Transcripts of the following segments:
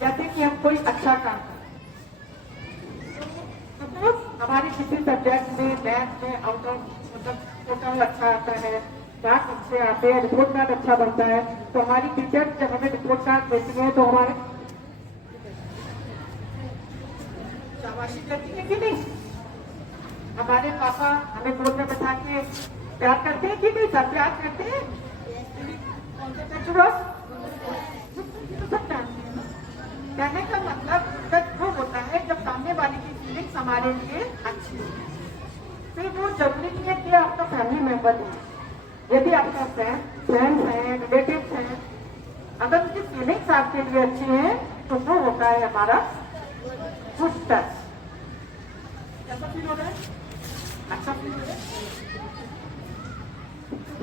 जैसे कि हम कोई अच्छा काम करें, हमारे किसी सब्जेक्ट में मैथ में आउट ऑफ मतलब अच्छा आता है, मार्क्स अच्छे आते हैं, रिपोर्ट कार्ड अच्छा बनता है, तो हमारी टीचर जब हमें रिपोर्ट कार्ड देती है तो हमारे शाबाशी देती है कि नहीं? हमारे पापा हमें गोद में बैठा के प्यार करते हैं कि नहीं? सब प्यार करते हैं। कहने का मतलब सच वो होता है जब सामने वाले की फीलिंग्स हमारे लिए अच्छी हो। फिर वो जरूरी नहीं है कि आपका फैमिली मेंबर हो, यदि आपका फ्रेंड्स हैं, रिलेटिव्स हैं, अगर उनकी फीलिंग्स आपके लिए अच्छी हैं तो वो होता है हमारा गुड टच। कैसा फील हो रहा है? अच्छा फील हो रहा है?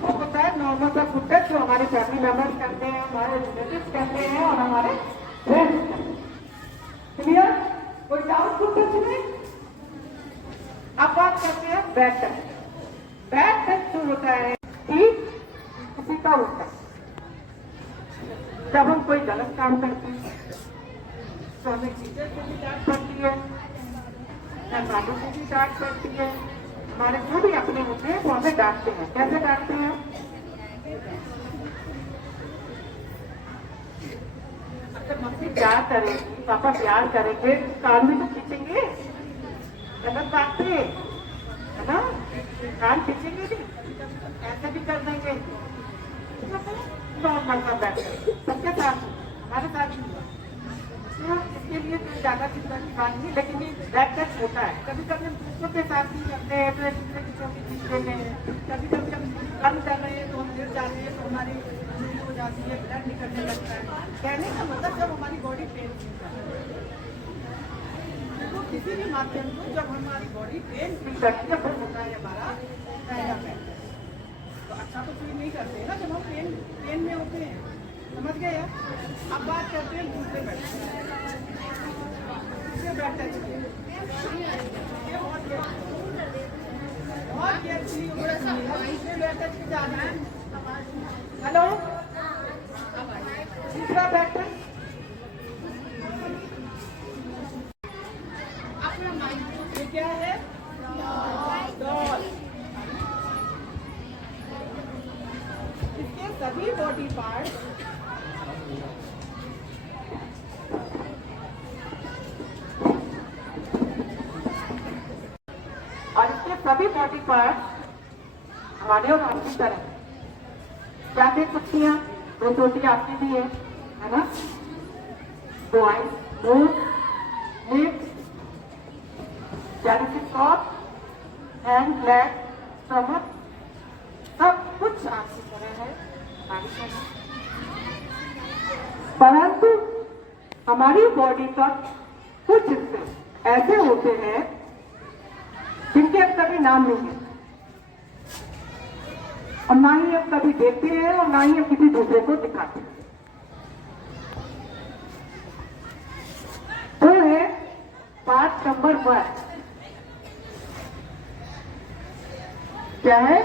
वो होता है नॉर्मल सा गुड टच जो हमारे फैमिली मेंबर्स करते हैं, हमारे रिलेटिव्स करते हैं और हमारे फ्रेंड्स। क्लियर? कोई डाउट गुड टच में? अब बात करते हैं बैड टच। बैड टच जो होता है ठीक किसी का होता है, जब हम कोई गलत काम करते हैं तो हमें टीचर से भी डांट पड़ती है, घरवालों से भी डांट पड़ती है, हमारे जो भी अपने होते हैं वो हमें डांटते हैं। कैसे डांटते हैं? अगर मम्मी प्यार करेगी, पापा प्यार करेंगे, कान भी तो खींचेंगे, गलत बात है ना? कान खींचेंगे नहीं, ऐसे भी कर देंगे। नॉर्मल का बैठ सबके साथ, हमारे साथ भी हुआ, तो इसके लिए कोई ज्यादा चिंता की बात नहीं, लेकिन ये बैड टच होता है। कभी कभी हम दूसरों के साथ भी करते हैं तो एक दूसरे की चोटी खींच लेते हैं। कभी कभी हम कम कर रहे हैं तो हम गिर जाते हैं तो हमारी इंजरी हो जाती है, ब्लड निकलने लगता है। कहने का मतलब जब हमारी बॉडी पेन तो किसी भी माध्यम को जब हमारी बॉडी पेन फील करती है वो होता है हमारा पहला पैर। तो अच्छा तो फील नहीं करते ना जब हम पेन में होते हैं, समझ गए यार? अब बात करते हैं दूसरे बैठ हेलो, दूसरा बैठक ये क्या है? डॉल। इसके सभी बॉडी पार्ट और इसके सभी बॉडी पार्ट हमारे और आपकी तरह क्या देख सकती हैं? दो चोटी आपकी भी है ना? दो आई, दो लिप्स, हैंड, लेग, स्टमक, सब कुछ आपकी तरह है, हमारी तरह। परंतु हमारी बॉडी का कुछ हिस्से ऐसे होते हैं जिनके अब कभी नाम नहीं है और ना ही हम कभी देखते हैं और ना ही हम किसी दूसरे को दिखाते हैं। तो है पार्ट नंबर 1। क्या है?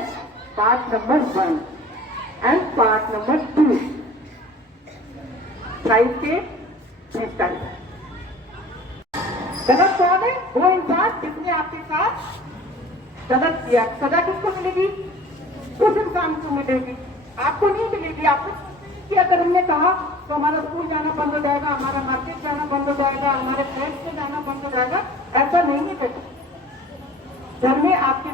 Part number 1 and part number 2 side के भीतर। गलत कौन है? वो इंसान जिसने आपके साथ गलत किया। सजा किसको मिलेगी? उस इंसान को मिलेगी, आपको नहीं मिलेगी। आपको कि अगर हमने कहा तो हमारा स्कूल जाना बंद हो जाएगा, हमारा मार्केट जाना बंद हो जाएगा, हमारे फ्रेंड्स से जाना बंद हो जाएगा, ऐसा नहीं है बेटा। घर में आपके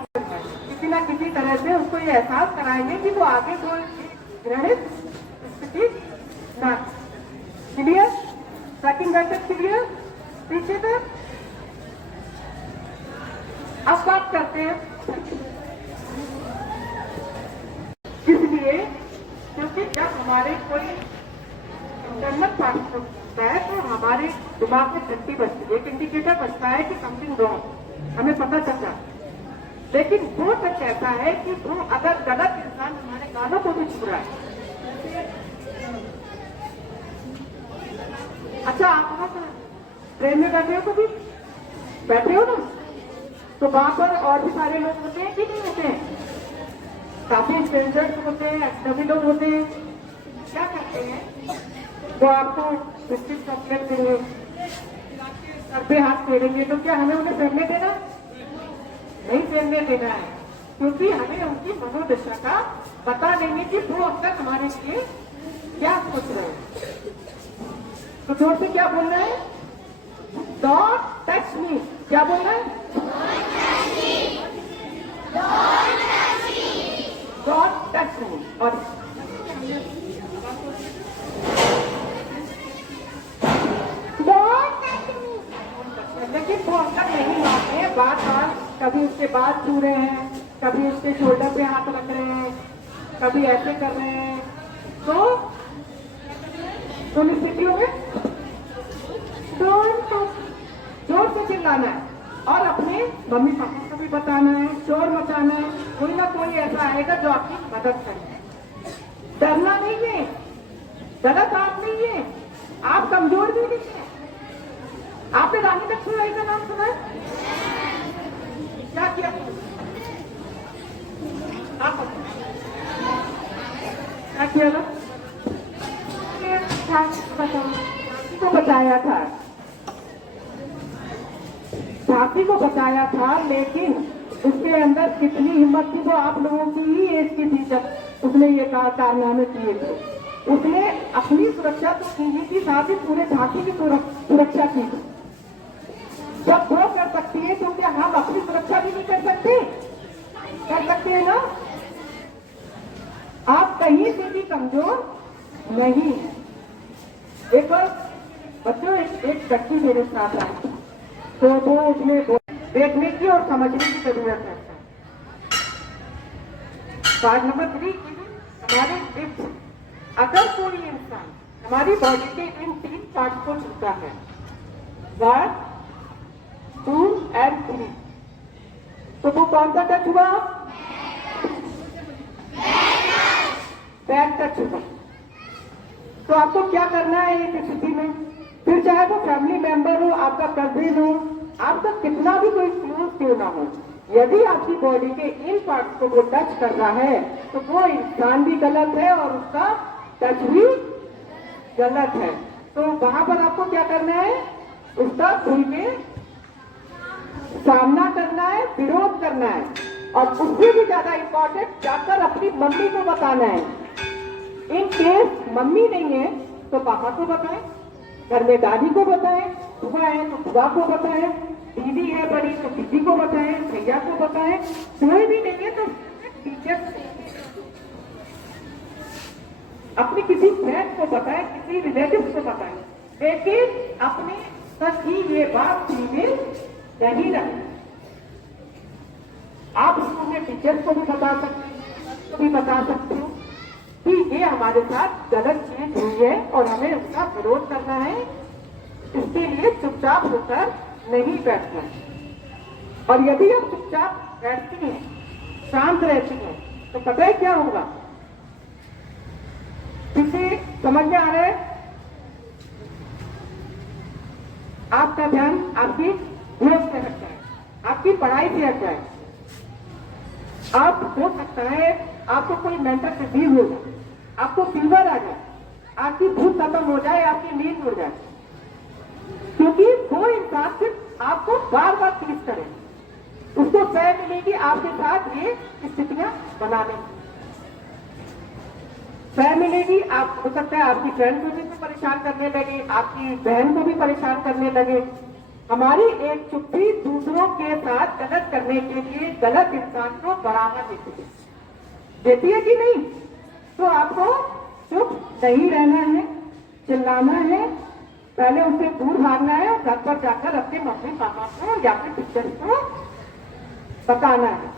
किसी ना किसी तरह से उसको ये एहसास कराएंगे कि वो आगे कोई ग्रहित स्थिति ना। क्लियर? सेकंड बैठक क्लियर? पीछे तक। अब बात करते हैं इसलिए क्योंकि जब हमारे कोई इंटरनल पार्ट होता है तो हमारे दिमाग में घंटी बजती है, एक इंडिकेटर बजता है कि समथिंग रॉन्ग, हमें पता चल जाता है। लेकिन वो सच ऐसा है कि वो अगर गलत इंसान हमारे गानों को भी छू रहा है। अच्छा, आप लोग ट्रेन में बैठे हो, कभी बैठे हो ना, तो वहां पर और भी सारे लोग होते हैं कि नहीं होते हैं? काफी स्ट्रेंजर्स होते हैं, अजनबी लोग होते हैं, क्या करते हैं वो आपको बिस्किट चॉकलेट देंगे, सर पे हाथ फेरेंगे, तो क्या हमें उन्हें फेरने देना? नहीं फेरने देना है, क्योंकि हमें उनकी मनोदशा का पता नहीं कि वो अब तक हमारे लिए क्या सोच रहे हैं। तो जोर से क्या बोलना है? Don't touch me. क्या बोलना है? Don't touch me. और लेकिन वो अब तक नहीं मानते हैं, बार बार कभी उसके बाल छू रहे हैं, कभी उसके शोल्डर पे हाथ रख रहे हैं, कभी ऐसे कर रहे हैं। तो दोनों स्थितियों में जोर से चिल्लाना है और अपने मम्मी पापा को भी बताना है, शोर मचाना है। कोई ना कोई ऐसा आएगा जो आपकी मदद करे। डरना नहीं है, गलत बात नहीं है, आप कमजोर भी नहीं है। आपने रानी लक्ष्मीबाई का नाम सुना है? क्या किया आप? क्या किया था? को बचाया था, झांसी को बचाया था, लेकिन उसके अंदर कितनी हिम्मत थी वो आप लोगों की ही एज की थी जब उसने ये कारनामे किए थे। उसने अपनी सुरक्षा तो की ही थी, साथ ही पूरे झांसी की सुरक्षा की थी। जब वो कर सकती है तो क्या हम अपनी सुरक्षा भी नहीं कर सकते? कर सकते हैं ना? आप कहीं से भी कमजोर नहीं है। एक बार बच्चों एक व्यक्ति मेरे साथ आए, तो वो उसमें देखने की और समझने की जरूरत है। पार्ट नंबर 3, हमारे लिप्स। अगर कोई इंसान हमारी बॉडी के इन 3 पार्ट को छूता है, 1, 2 and 3, तो वो कौन सा टच हुआ? बैक टच हुआ। तो आपको क्या करना है इस स्थिति में? फिर चाहे वो फैमिली मेंबर हो, आपका कजिन हो, आपका कितना भी कोई क्लोज क्यों ना हो, यदि आपकी बॉडी के इन पार्ट्स को वो टच कर रहा है तो वो इंसान भी गलत है और उसका टच भी गलत है। तो वहां पर आपको क्या करना है? उसका खुल के सामना करना है, विरोध करना है, और उससे भी ज्यादा इंपॉर्टेंट जाकर अपनी मम्मी को बताना है। इन केस मम्मी नहीं है तो पापा को बताएं, घर में दादी को बताएं, बुआ है तो बुआ को बताएं, दीदी है बड़ी तो दीदी को बताएं, भैया को बताएं, कोई भी नहीं है तो टीचर, अपनी किसी फ्रेंड को बताएं, किसी रिलेटिव को बताएं, लेकिन अपने तक ही ये बात सीमित नहीं रखें। आप स्कूल में टीचर्स को भी बता सकते हैं, भी बता सकते हो कि ये हमारे साथ गलत चीज हुई है और हमें उसका विरोध करना है। इसके लिए चुपचाप होकर नहीं बैठना। और यदि आप चुपचाप बैठती हैं, शांत रहती हैं, तो पता है क्या होगा? किसी समझ में आ रहा है? आपका ध्यान आपकी ग्रोथ से हट जाए, आपकी पढ़ाई से हट जाए। आप हो सकता है आपको कोई मेंटल डिजीज हो जाए, आपको फीवर आ जाए, आपकी भूख खत्म हो जाए, आपकी नींद उड़ जाए, क्योंकि वो इंसान सिर्फ आपको बार बार टीज करे, उसको सह मिलेगी आपके साथ ये स्थितियां बनाने की, सह मिलेगी। आप हो सकता है आपकी फ्रेंड को भी परेशान करने लगे, आपकी बहन को भी परेशान करने लगे। हमारी एक चुप्पी दूसरों के साथ गलत करने के लिए गलत इंसान को बढ़ावा देती है कि नहीं? तो आपको चुप नहीं रहना है, चिल्लाना है, पहले उससे दूर भागना है और घर पर जाकर अपने मम्मी पापा को या फिर टीचर को बताना है।